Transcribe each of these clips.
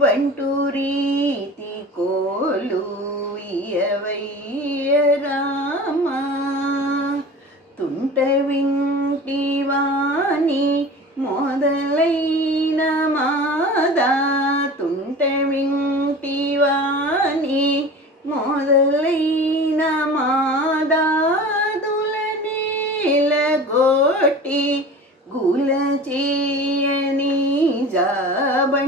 వంటూరీతి కోలు ఇయవయ్య రామ తుంట వింటివాని మొదలైన మాదా తుంట వింటివాని మొదలైన మాదాదులనేలగొట్టి గుల చేయని జాబంటూరీతి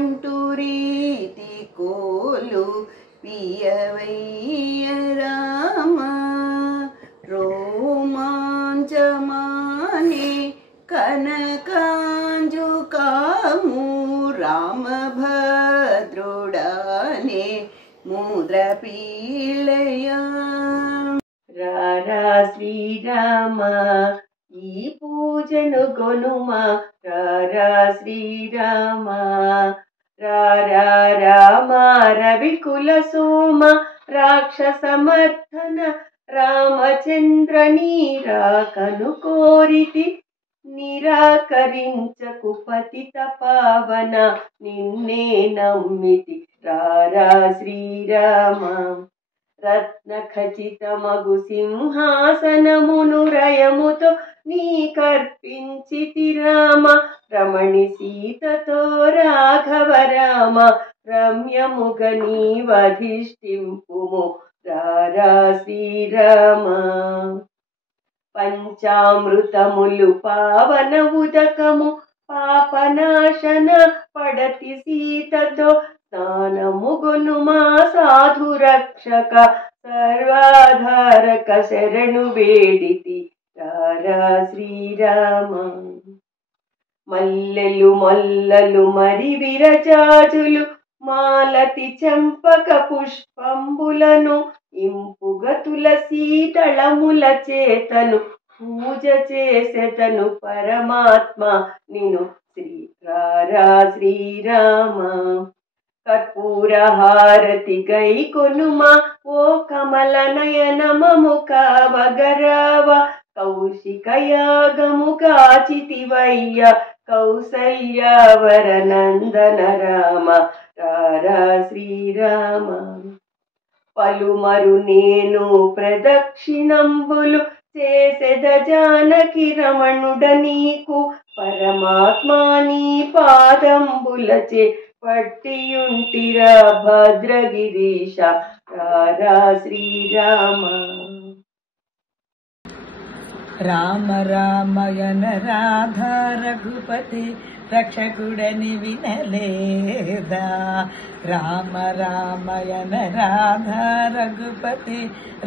కోలు పియవయ్య రామ రోమాంచమానే కనకాంజుకాము రామభద్రుడానే ముద్ర పీళయా రారా శ్రీరామ ఈ పూజను కొనుమా రారా శ్రీరామ రారా రామ రవికుల సోమ రాక్షసమర్ధన రామచంద్ర నీరాకను కోరితి నిరాకరించకు పతిత పావన నిన్నే నమ్మితి రారా శ్రీరామ రత్న ఖచితమగు సింహాసనమును రయముతో నీకర్పించితి రామ రమణి సీతతో రాఘవ రామ రమ్యముగ నీవధిష్ఠింపుము రారా శ్రీరామ పంచామృతములు పావన ఉదకము పాపనాశన పడతి సీతతో స్నానముగొను మా సాధు రక్షక సర్వాధారక శరణు వేడితి రారా శ్రీరామ మల్లెలు మొల్లలు మరి విరజాజులు మాలతి చంపక పుష్పంబులను ఇంపుగ తులసీ దళముల చేతను పూజ చేసెతను పరమాత్మ నిను రారా శ్రీరామ కర్పూర హారతి గై కొనుమా ఓ కమల నయన మము కావగరావ కౌశిక యాగము కాచితివయ్య కౌసల్యావర నందన రామ రారా శ్రీరామ పలుమరు నేను ప్రదక్షిణంబులు చేసెద జానకి రమణుడ నీకు పరమాత్మా నీ పాదంబులచే పట్టియుంటిరా భద్రగిరీశ రారా శ్రీరామ రామ రామయన రాధ రఘుపతి రక్షకుడని వినలేదా రామ రామయన రాధ రఘుపతి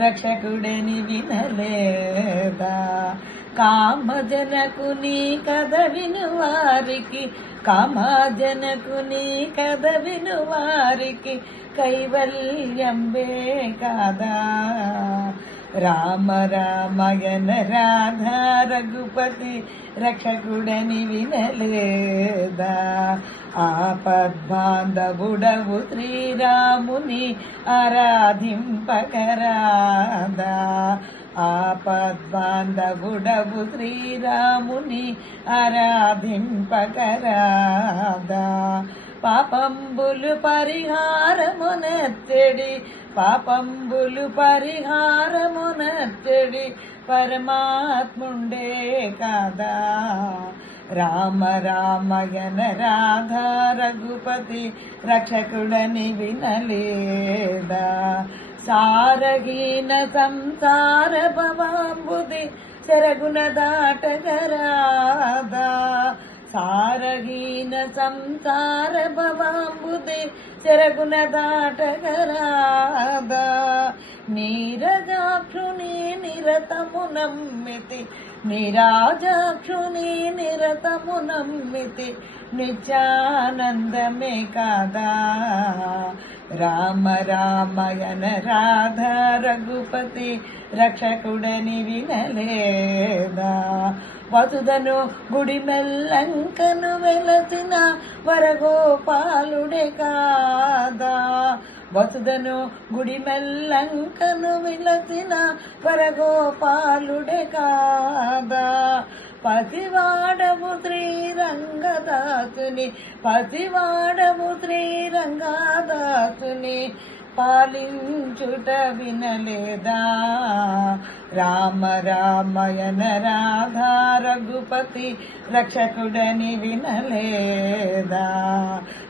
రక్షకుడని వినలేదా కామజనకుని కథ విను వారికి కామజనకుని కథ విను వారికి కైవల్యంబే కాదా రామ రామయన రాధ రఘుపతి రక్షకుడని వినలేదా ఆపద్బాంధవుడవు శ్రీరాముని ఆరాధింపకరాదా ఆపద్బాంధవుడవు శ్రీరాముని ఆరాధింపకరాదా పాపంబులు పరిహారమునెత్తడి పాపంబులు పరిహారమునెత్తడి పరమాత్ముండే కాదా రామ రామయన రాధ రఘుపతి రక్షకుడని వినలేదా సారహీన సంసార భవాంబుది చెరగున దాటగరాదా సారహీన సంసార భవాంబుది చెరగున దాటగరాదా నీరజాక్షుని నిరతము నమ్మితి నిరాజాక్షుని నిరతము నమ్మితి నిత్యానందమే కాదా రామ రామయన రాధ రఘుపతి రక్షకుడని వినలేదా వసుదను గుడి మెల్లంకను వెలసిన వరగోపాలుడే కాదా వసుదను గుడి మెల్లంకను విలసిన వరగోపాలుడే కాదా పసివాడవు శ్రీరంగదాసుని పసివాడవు శ్రీరంగదాసుని పాలించుట వినలేదా రామ రామయన రాధా రఘుపతి రక్షకుడని వినలేదా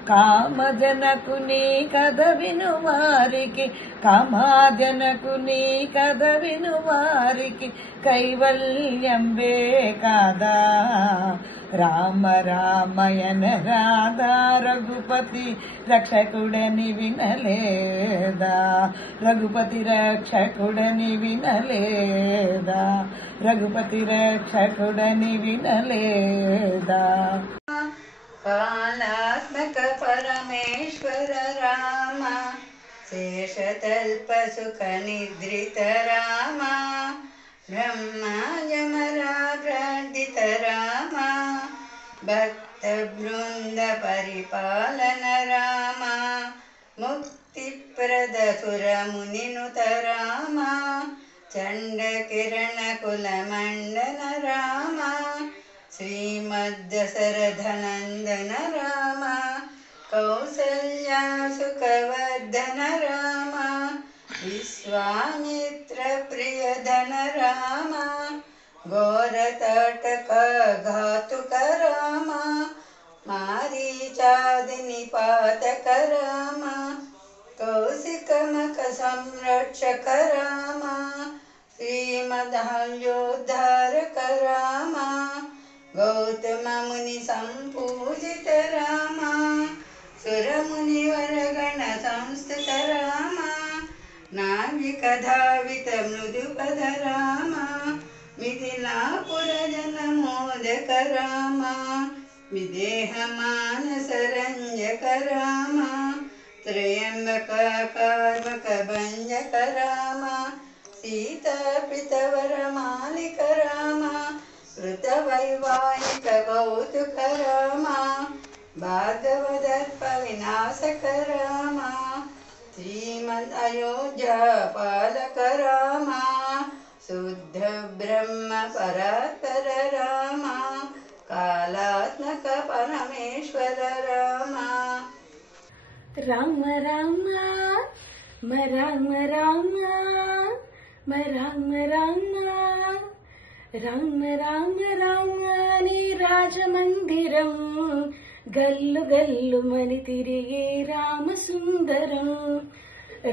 కామజనకుని కథ విను వారికి కామాజనకుని కథ విను వారికి కైవల్యంబే కాదా రామ రామయన రాధా రఘుపతి రక్షకుడని వినలేదా రఘుపతి రక్షకుడని వినలేదా రఘుపతి రక్షకుడని వినలేదా కాలాత్మక పరమేశ్వర రామ శేషతల్ప సుఖ నిద్రిత రామ బ్రహ్మాజమరా ప్రార్థిత రామ భక్త బృంద పరిపాలన రామ ముక్తిప్రద సురమునినుత రామ చండ కిరణ కుల మండన రామ శ్రీమద్దశరథనందన రామ కౌసల్యా సుఖవర్ధన రామ విశ్వామిత్ర ప్రియధన రామ ఘోరతటక ఘాతుక రామ మారీచాది నిపాతక రామ కౌశికమక సంరక్షక రామ శ్రీమదాల్యోద్ధారక రామ గౌతమ ముని సంపూజిత రామ సురముని వరగణ సంస్థిత రామ నావిక ధావిత మృదుపద రామ మిథిలాపుర జన మోదక రామ విదేహ మానస రంజక రామ త్రయంబక కార్మక భంజక రామ సీతాపితవర మాలిక రామ కృత వైవాహిక కౌతుక రామ భాగవదర్ప వినాశక రామ శ్రీమద్ అయోధ్యా పాలక రామ శుద్ధ బ్రహ్మ పరాత్పర రామ కాలాత్మక పరమేశ్వర రామ రామ రామ రామ రామ రామ రామ రామ రామ రామ నీ రాజమందిరం గల్లు గల్లు మని తిరిగే రామ సుందరం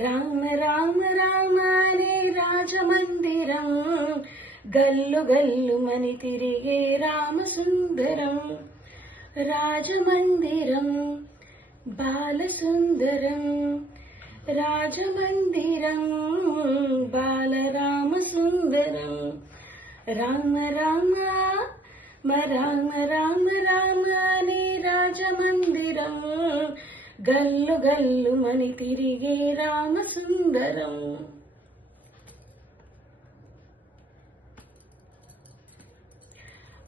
రామ రామ రామ నీ రాజమందిరం గల్లు గల్లు మని తిరిగే రామ సుందరం రాజమందిరం బాలసుందరం రాజమందిరం బాలరామ సుందరం రామ రామ రామ రామ రామ నీ రాజమందిరం గల్లు గల్లు మని తిరిగే రామ సుందరం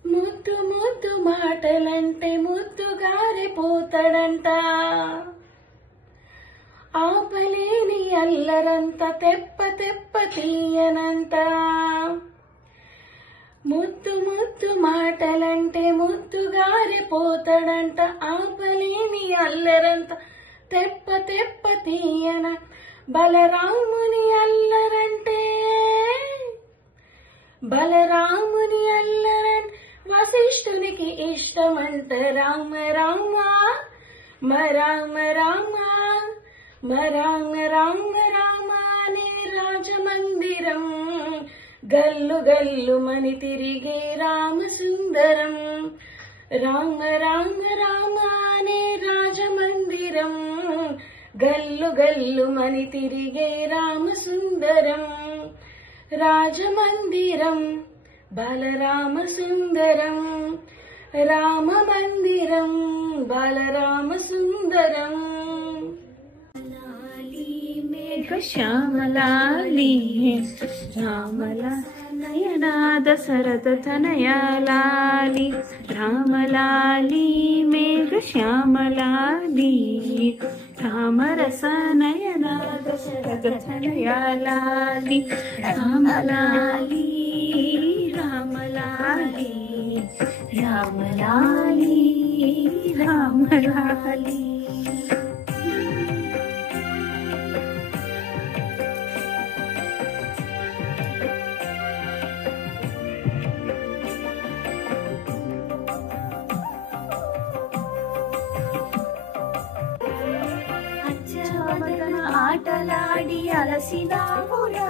ముద్దు ముద్దు మాటలంటే ముద్దు గారిపోతాడంట ఆపలేని అల్లరంత తెప్ప తెప్ప తీయనంట ముద్దు ముద్దు మాటలంటే ముద్దు గారిపోతాడంట ఆపలేని అల్లరంత తెప్ప తెప్ప తీయన బలరాముని అల్లరంటే బలరాముని అల్లరంటే వశిష్ఠునికి ఇష్టమంట రామ రామ రామ రామ రామ రామ రామ నే రాజమందిరం గల్లు గల్లు మని తిరిగే రామ సుందరం రామ రామ రామ నే రాజమందిరం గల్లు గల్లు మని తిరిగే రామ సుందరం రాజమందిరం బాలరామ సుందరం రామ మందిరం బాలరామ సుందరం శ్యామలాలి రామలా నయనా దశరథ తనయాలి రామలాలి మేఘ శ్యామలాలి రామరస నయనా దశరథ తనయాలి రామలాలి రామలాలి రామలాలి రామలాలి. ఆటలాడి అలసినావురా,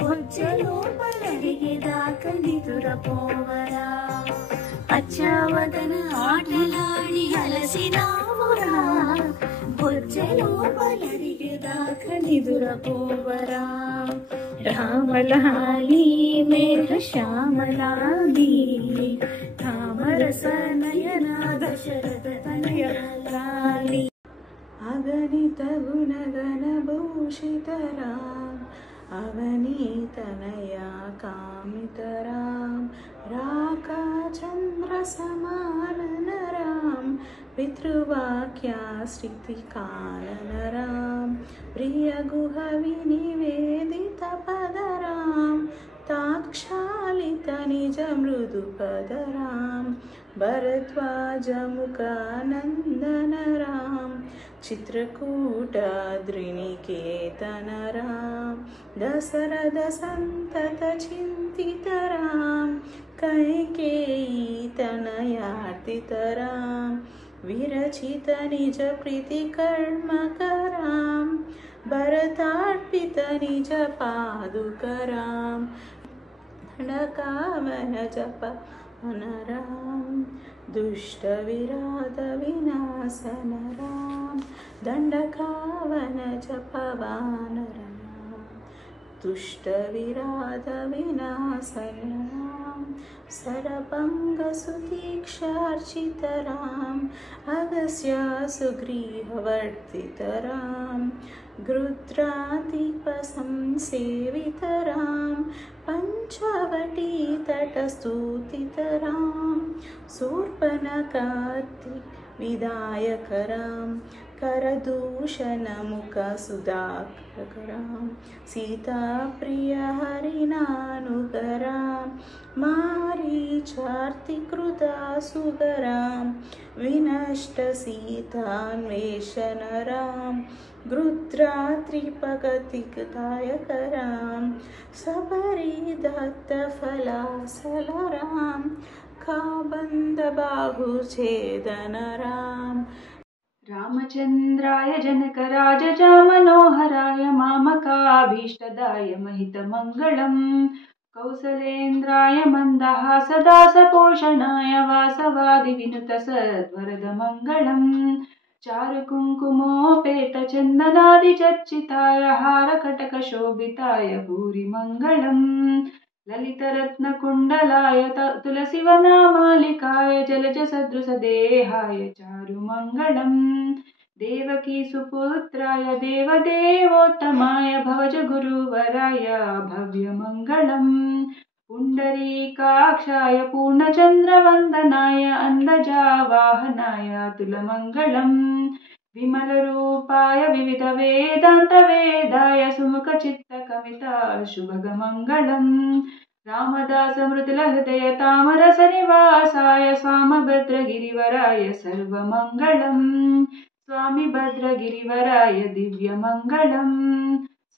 బొజ్జలో పలరిగేదాకా నిదురపోవరా. అచ్చావదన ఆటలాడి అలసినావురా, బొజ్జలో పలరిగేదాకా నిదురపోవరా. రామలాలి మేఘ శ్యామలాలి, రామరస నయన దశరథ తనయలాలి. అగణిత గుణగణ భూషితరాం అవనీతనయా కామితరాం రాకా చంద్ర సమాననరాం పితృవాక్యాశ్రితి కాననరాం ప్రియ గుహ వినివేదిత పదరాం తాక్షాళిత నిజ మృదు పదరాం భరద్వాజముఖానందనరాం చిత్రకూటాద్రినికేతనరాం దశరథ సంతత చింతితరాం కైకేయీతనయార్తితరాం విరచిత నిజ ప్రీతి కర్మకరాం భరతార్పిత నిజ పాదుకరాం దండకావన జప అనరాం దుష్ట విరాధ వినాశనరాం దండకావన జపవానరాం దుష్ట విరాధ వినాశనరాం సరభంగ సుతీక్షార్చితరాం అగస్య సుగ్రీవవర్తితరాం గృధ్రాతిప సంసేవితరాం పంచవటీ తటస్తూతితరాం శూర్పణఖార్తి విదాయకరాం करदूषणमुख सुधाकरां सीताप्रिय हरिनानुगरां मारीचार्तिकृता सुगरां विनष्टसीतान्वेषणरां गृध्रात्रिपगतिदायकरां सबरीदत्तफलासलरां काबन्धबाहुछेदनरां रामचन्द्राय जनकराजजामनोहराय मामकाभीष्टदाय महितमङ्गलम् कौसलेन्द्राय मन्दहासदासपोषणाय वासवादिविनुतसद्वरदमङ्गलम् चारुकुङ्कुमोपेतचन्दनादिचर्चिताय हारकटकशोभिताय भूरिमङ्गलम् ललितरत्नकुण्डलाय तुलसीवनामालिकाय जलजसदृशदेहाय चारुमङ्गलम् देवकीसुपुत्राय देवदेवोत्तमाय भवजगुरुवराय भव्यमङ्गलम् पुण्डरीकाक्षाय पूर्णचन्द्रवन्दनाय अन्दजावाहनाय अतुलमङ्गलम् विमलरूपाय विविधवेदान्तवेदाय सुमुखचित्तकविता शुभगमङ्गलम् रामदासमृदुलहृदय तामरसनिवासाय स्वामिभद्रगिरिवराय सर्वमङ्गलम् स्वामिभद्रगिरिवराय दिव्यमङ्गलम्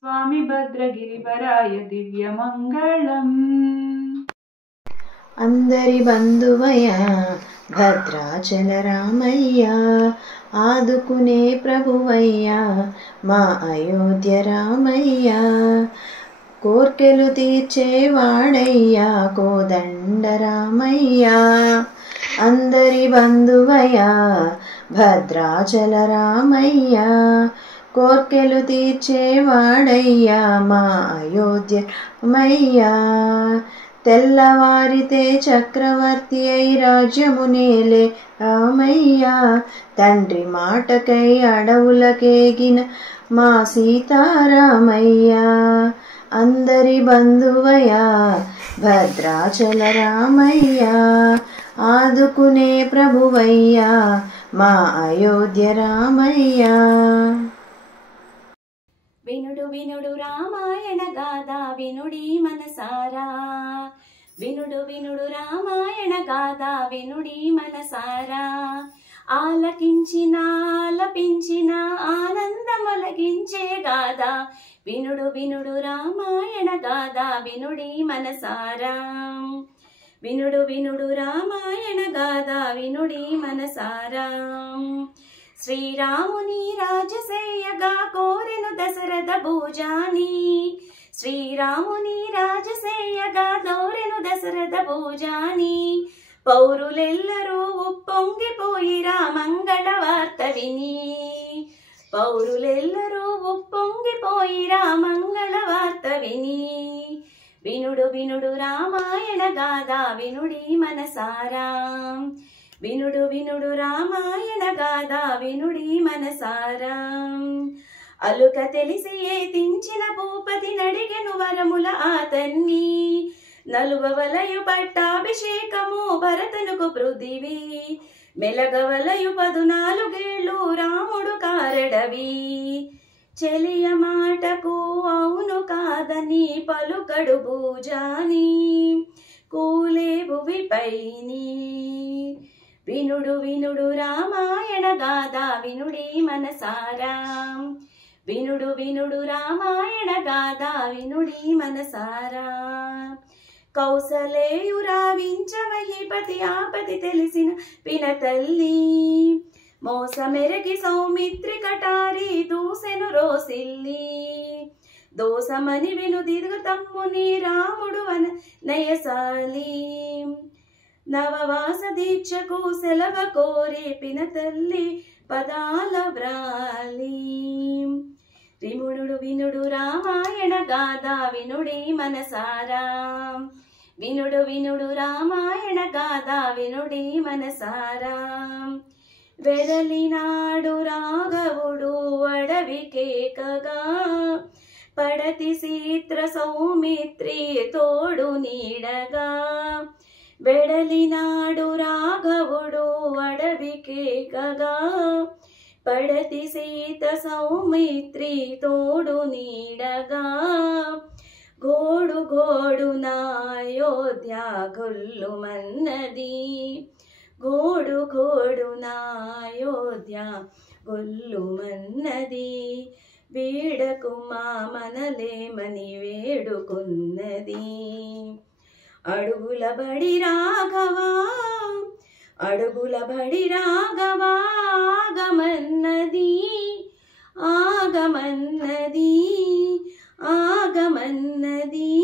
स्वामिभद्रगिरिवराय दिव्यमङ्गलम् అందరి బంధువయ్య భద్రాచల రామయ్య ఆదుకునే ప్రభువయ్య మా అయోధ్య రామయ్య కోర్కెలు తీర్చేవాడయ్యా కోదండ రామయ్య అందరి బంధువయ్య భద్రాచల రామయ్య కోర్కెలు తీర్చేవాడయ్యా మా అయోధ్య రామయ్య తెల్లవారితే చక్రవర్తి అయి రాజ్యమునేలే రామయ్య తండ్రి మాటకై అడవులకేగిన మా సీతారామయ్య అందరి బంధువయ్య భద్రాచల రామయ్య ఆదుకునే ప్రభువయ్య మా అయోధ్య రామయ్య వినుడు వినుడు రామాయణ గాథ వినుడి మనసారా వినుడు వినుడు రామాయణ గాథ వినుడి మనసారా, ఆలకించిన ఆలపించిన ఆనందమొలగించే గాథ. వినుడు వినుడు రామాయణ గాథ వినుడి మనసారా, వినుడు వినుడు రామాయణ గాథ వినుడి మనసారా. శ్రీరాముని రాజసేయగా కోరెను దశరథ భూజాని, శ్రీరాముని రాజసేయగా కోరెను దశరథ భూజాని. పౌరులెల్లరూ ఉప్పొంగిపోయిరా మంగళ వార్త విని, పౌరులెల్లరూ ఉప్పొంగిపోయిరా మంగళ వార్త విని. వినుడు వినుడు రామాయణ గాథ వినుడి మనసారా, వినుడు వినుడు రామాయణ గాథ వినుడి మనసారా. అలుక తెలిసి ఏతించిన భూపతి నడిగెను వరముల ఆతన్ని, నలువవలయు పట్టాభిషేకము భరతనుకు పృథివీ. మెలగవలయు 14 రాముడు కారడవి, చెలియ మాటకు అవును కాదని పలుకడు భూజాని, కూలే భువిపైని. వినుడు వినుడు రామాయణ గాథ వినుడి మనసారా, వినుడు వినుడు రామాయణ గాథ వినుడి మనసారా. కౌసలేయురావించ మహీపతి ఆపతి తెలిసిన పినతల్లి, మోసమెరగి సౌమిత్రి కటారి దూసెను రోసిల్లి. దోసమని విను దిగు తమ్ముని రాముడు వన నయసాలి, నవవాస దీక్షకు సెలవ కోరి పినతల్లి పదాల వ్రాలి. వినుడు వినుడు రామాయణ గాథ వినుడి మనసారా, వినుడు వినుడు రామాయణ గాథ వినుడి మనసారా. వెడలినాడు రాఘవుడు అడవికేకగా, పడతి సీత్ర సౌమిత్రి తోడు నీడగా. వెడలినాడు రాఘవుడు అడవికేకగా, పడతి సీత సౌమిత్రి తోడు నీడగా. గోడు గోడు నాయోధ్య గొల్లుమన్నది, గోడు గోడు నాయోధ్య గొల్లుమన్నది. వీడకు మా మనలేమని వేడుకున్నది. అడుగుల బడి రాఘవా, అడుగుల బడి రాఘవా ఆగమన్నది, ఆగమన్నది, ఆగమన్నది.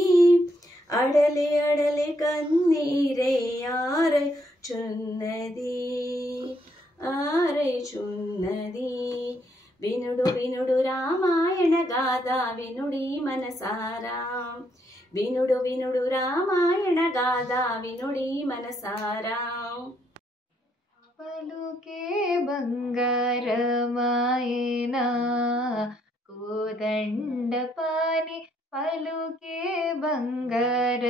అడలి అడలి కన్నీరే ఆరచున్నది, ఆరచున్నది. వినుడు వినుడు రామాయణ గాథ వినుడి మనసారా, వినుడు వినుడు రామాయణ గాథ వినుడి మనసారా. పలుకే బంగారమాయనా కోదండ పాని, పలుకే బంగారమాయనా,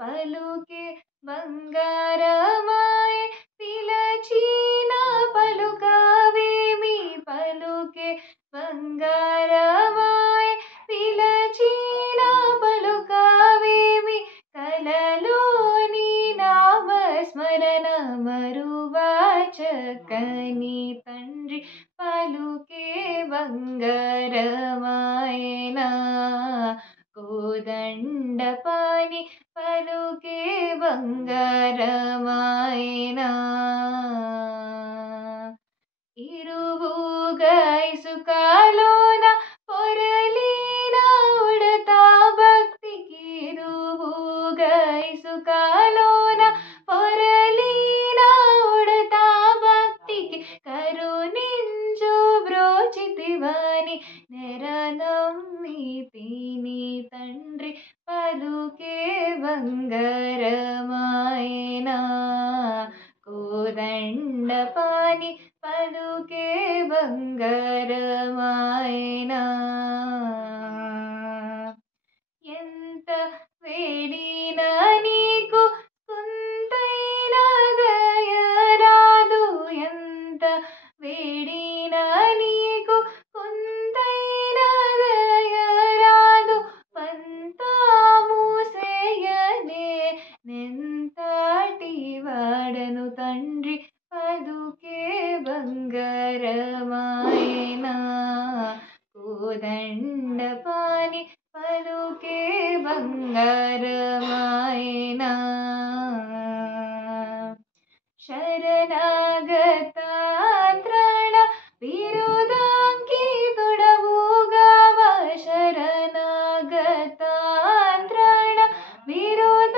పలుకే బంగారమాయ. పిలచిన పలుకావేమి, పలుకే బంగారమాయ. పిలచిన పలుకావేమి, కలలోని నామస్మరణ మరువా చక్కని తండ్రి. పలుకే బంగారమాయనా కోదండ పాని, పలుకే బంగారమాయనా. ఇరువుగా ఇసుకలోన పొరలిన ఉడతా భక్తికి, ఇరువుగా ఇసుకలోన పొరలిన ఉడతా భక్తికి. కరుణించు బ్రోచితివాని నెరనమ్మితిని తండ్రి. పలుకే బంగారమాయనా కోదండ పాని, పలుకే బంగారమాయనా. ఎంత వేడినా నీకు కుంతైనా దయరాదు, ఎంత వేడినా నీకు కుంతైనా దయరాదు. తండ్రి పలుకే బంగారమాయనా కోదండపాణి పలుకే బంగారమాయనా శరణాగతాత్రణ విరుదాంకితుడవుగావ శరణాగతాత్రణ విరుదాంకితుడవుగావ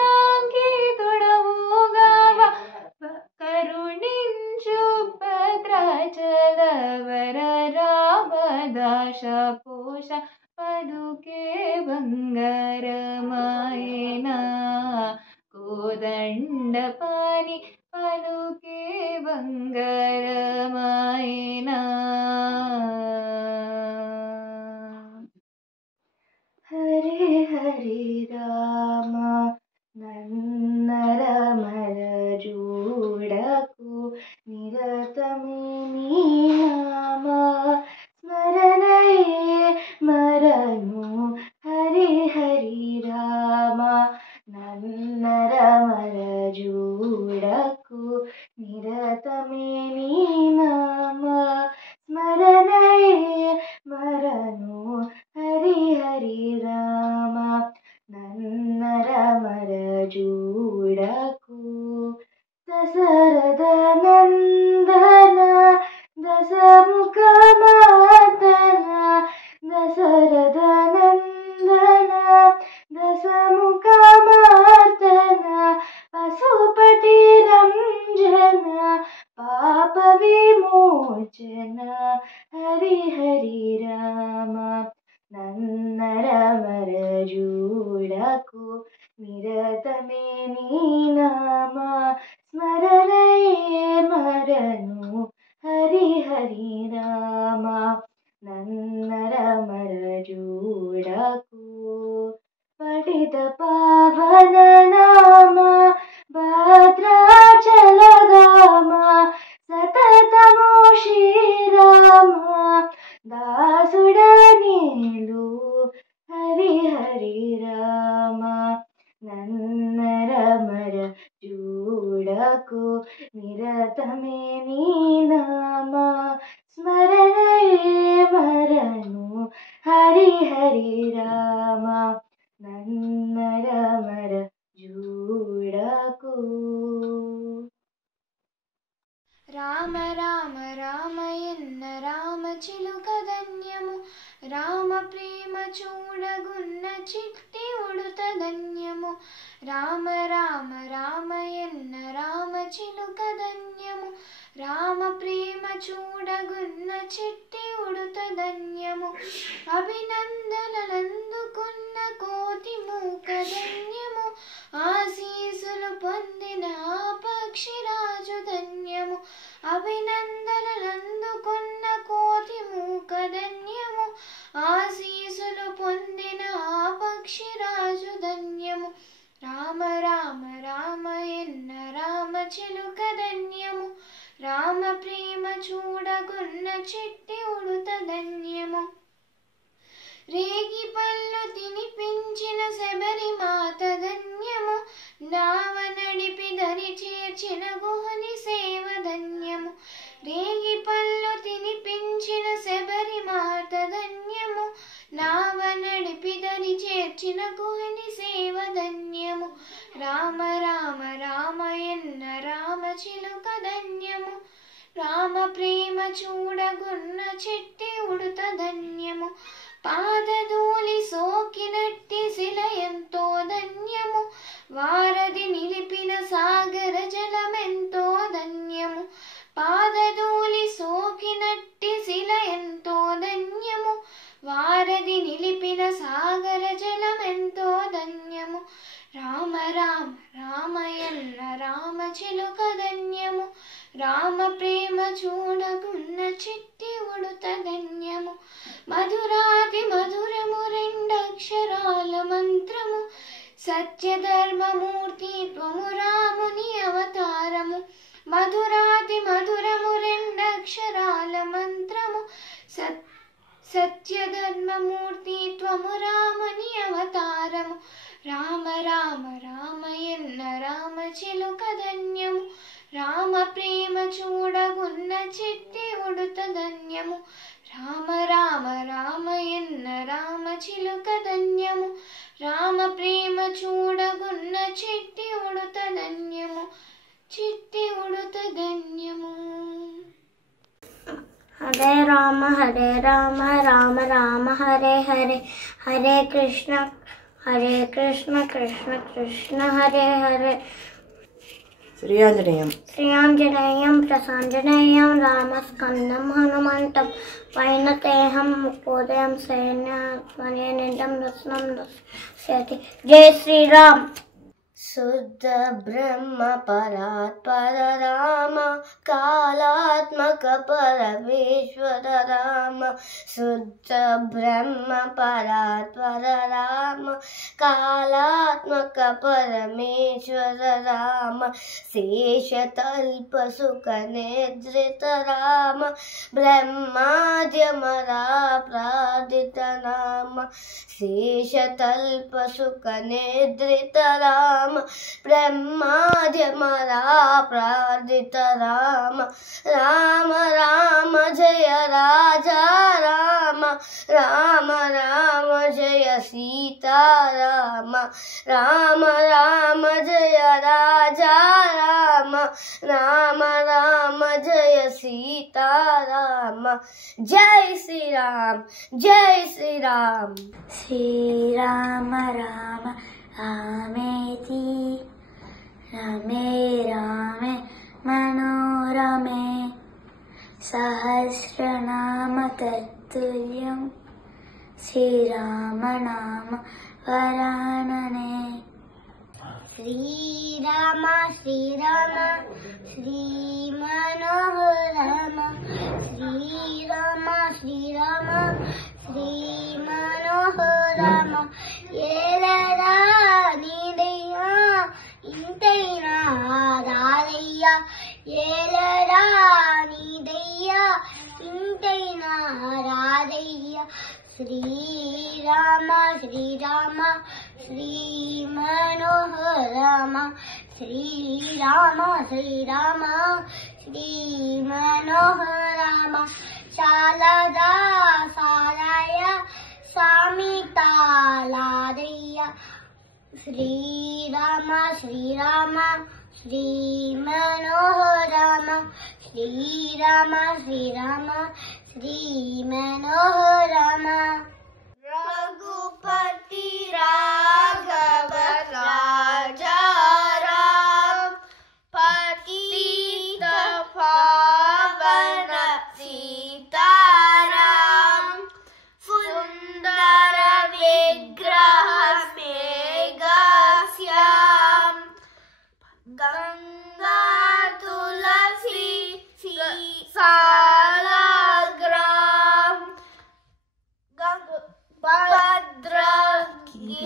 కరుణించు భద్రాచలవర రామదాస పోష పలుకే బంగారమాయనా కోదండపాణి పలుకే బంగారమాయనా హరే హరే రామ నన్నరమర జూడకు నిరతమే నీ నామ స్మరణయే మరను హరి హరి రామ నన్నరమర జూడకు నిరతమే నీ నామ స్మరణయే మరను హరి హరి రామ నన్నరమర జూడకు దశరథ నందన దశముఖ మర్దన దశరథ నందన దశముఖ మర్దన పశుపతి రంజన పాప విమోచన హరి హరి రామ నన్నరమర జూడకు నిరతమే నీ నామ స్మరణయే మరను హరి హరి రామ నన్నరమర జూడకు పఠిత పావన నామ భద్రాచలధామ సతతము శ్రీరామ దాసుడనేలు హరి హరి రామ నన్నరమర జూడకు నిరతమే నీ నామ స్మరణయే మరను హరి హరి రామ నన్నరమర జూడకు రామ రామ రామయన్న రామ చిలుక ధన్యము రామ ప్రేమ చూడగున్న చిట్టి ఉడుత ధన్యము రామ రామ రామయన్న రామ చిలుక ధన్యము రామ ప్రేమ చూడగున్న చిట్టి ఉడుత ధన్యము అభినందనలందుకున్న కోటి మూక ధన్యము ఆశీసులు పొందిన ఆ పక్షిరాజు ధన్యము అభినందనలందుకున్న కోటి మూక ధన్యము ఆశీసులు పొందిన ఆ పక్షిరాజు ధన్యము రామ రామ రామయన్న రామ చిలుక ధన్యము రామ ప్రేమ చూడగున్న చిట్టి ఉడుత ధన్యము రేగి పళ్ళు తినిపించిన శబరి మాత ధన్యము నావ నడిపి దరి చేర్చిన గుహని సేవ ధన్యము రేగి పళ్ళు తినిపించిన శబరి మాత ధన్యము నావ నడిపి దరి చేర్చిన గుహని సేవ ధన్యము రామ రామ రామయన్న రామ చిలుక ధన్యము రామ ప్రేమ చూడగున్న చిట్టి ఉడుత ధన్యము పాదధూళి సోకినట్టి శిల ఎంతో ధన్యము వారధి నిలిపిన సాగర జలమెంతో ధన్యము పాదధూళి సోకినట్టి శిల ఎంతో ధన్యము వారధి నిలిపిన సాగర జలమెంతో ధన్యము రామ రామ రామయన్న రామ చిలుక ధన్యము రామ ప్రేమ చూడగున్న చిట్టి ఉడుత ధన్యము మధురాతి మధురము రెండక్షరాల మంత్రము సత్యధర్మమూర్తి త్వము రాముని అవతారము మధురాతి మధురము రెండక్షరాల మంత్రము సత్యధర్మమూర్తి త్వము రాముని అవతారము రామ రామ రామయన్న రామ చిలుక ధన్యము రామ ప్రేమ చూడగున్న చిట్టి ఉడుత ధన్యము రామ రామ రామ ఎన్న రామ చిలుక ధన్యము రామ ప్రేమ చూడగున్న చిట్టి ఉడుత ధన్యము చిట్టి ఉడుత ధన్యము. హరే రామ రామ రామ హరే హరే హరే కృష్ణ కృష్ణ కృష్ణ హరే హరే. శ్రీయాంజనేయం ప్రసాంజనేయం రామస్కందం హనుమంతం వైనతేహం ముకోదయం సైన్యం రత్నం దశ్యతి. జై శ్రీరామ్. శుద్ధ బ్రహ్మ పరాత్పర రామ కాళాత్మక పరమేశ్వర రామ శుద్ధ బ్రహ్మ పరాత్పర రామ కాళాత్మక పరమేశ్వర రామ శేషతల్ప సుఖ నిద్రిత రామ బ్రహ్మాద్యమరా ప్రార్థిత నామ శేషతల్ప సుఖ నిద్రిత రామ బ్రహ్మాద్యమరా ప్రార్థిత రామ రామ రామ జయ రాజా రామ రామ రామ జయ సీతారామ రామ రామ జయ రాజా రామ రామ రామ జయ సీతారామ. జై శ్రీరామ్ జై శ్రీరామ్. శ్రీరామ రామ రామేతి రమే రామే మనోరమే సహస్రనామ తత్తుల్యం శ్రీరామనామ వరాననే. శ్రీరామ శ్రీరామ శ్రీమనోహరమ శ్రీరామ శ్రీరామ శ్రీమనోహరమ ఏలరా నీదయ్యా ఇంతైనా రాలయ్యా ఏలరా నీదయ్యా ఇంతైనా రాలయ్యా. శ్రీరామ శ్రీరామ శ్రీమనోహరమ శ్రీరామ శ్రీరామ శ్రీమనోహరమ శారదా సారాయ స్వామి తాళాదయ్య. శ్రీరామ శ్రీరామ శ్రీమనోహరమ శ్రీరామ శ్రీరామ శ్రీమనోహరమ. రఘుపతి రాఘవ రాజా రామ పతిత పావన సీతారామ సుందర విగ్రహ మేఘశ్యామ గంగా తులసి సాలగ్రామ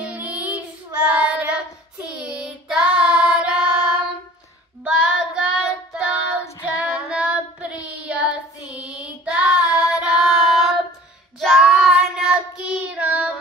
భద్రగిరీశ్వర సీతారామ భగత జనప్రియ సీతారామ జానకి రమ